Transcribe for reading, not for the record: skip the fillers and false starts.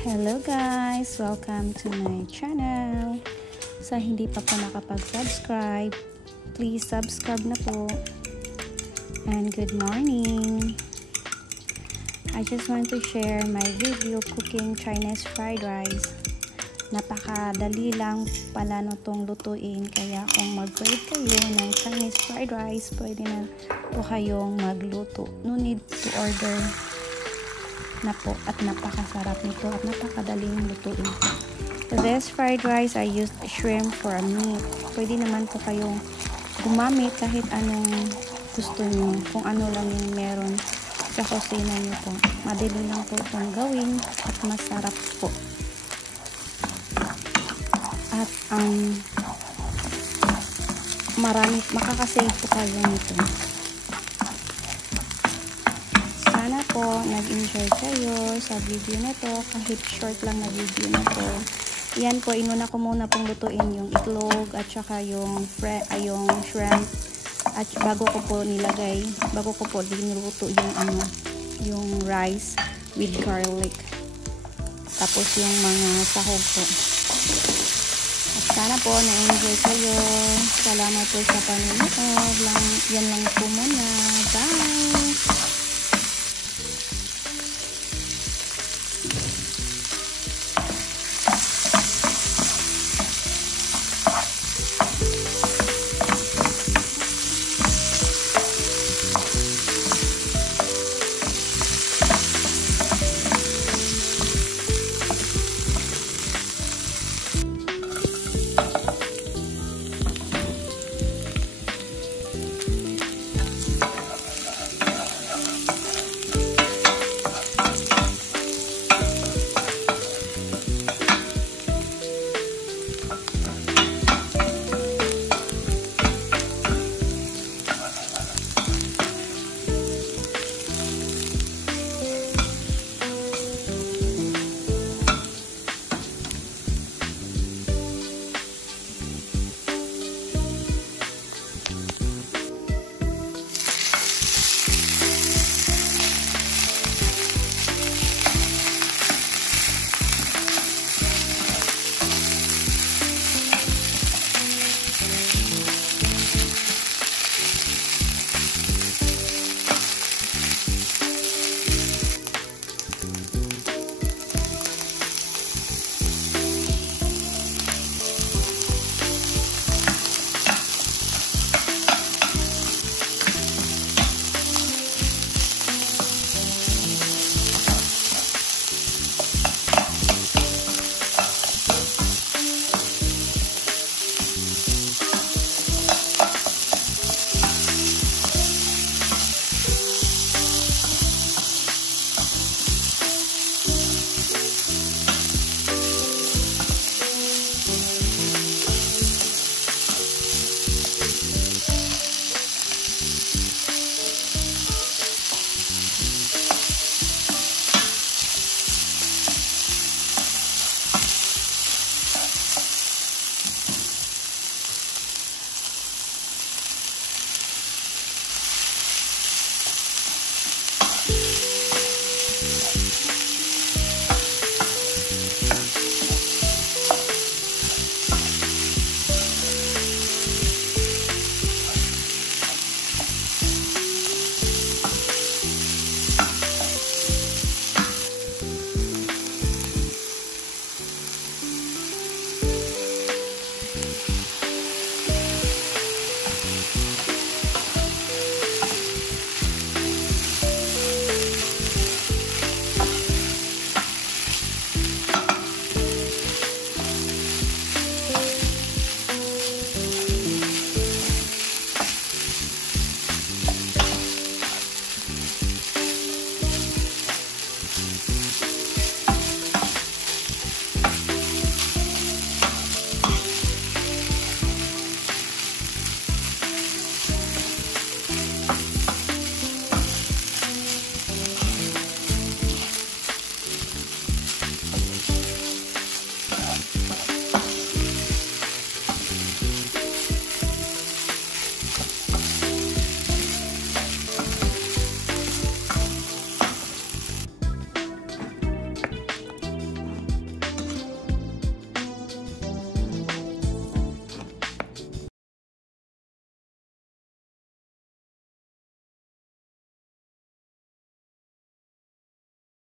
Hello guys! Welcome to my channel. Sa hindi pa po nakapag-subscribe, please subscribe na po. And good morning! I just want to share my video cooking Chinese fried rice. Napakadali lang pala nitong lutuin, kaya kung mag-crave kayo ng Chinese fried rice, pwede na po kayong magluto. No need to order na po, at napakasarap nito at napakadaling lutuin. For this fried rice, I used shrimp for a meat. Pwede naman po kayong gumamit kahit anong gusto nyo, kung ano lang yung meron sa kusina nyo po. Madali lang po itong gawin at masarap po. At makakasave po kayo nito. Sana po nag-enjoy kayo sa video na to, kahit short lang na video na to. Yan po, inuna ko muna pong lutuin yung itlog at saka yung shrimp, at bago ko po niluto yung rice with garlic, tapos yung mga sahog po. At sana po na-enjoy kayo. Salamat po sa panonood. Yan lang po muna. Bye!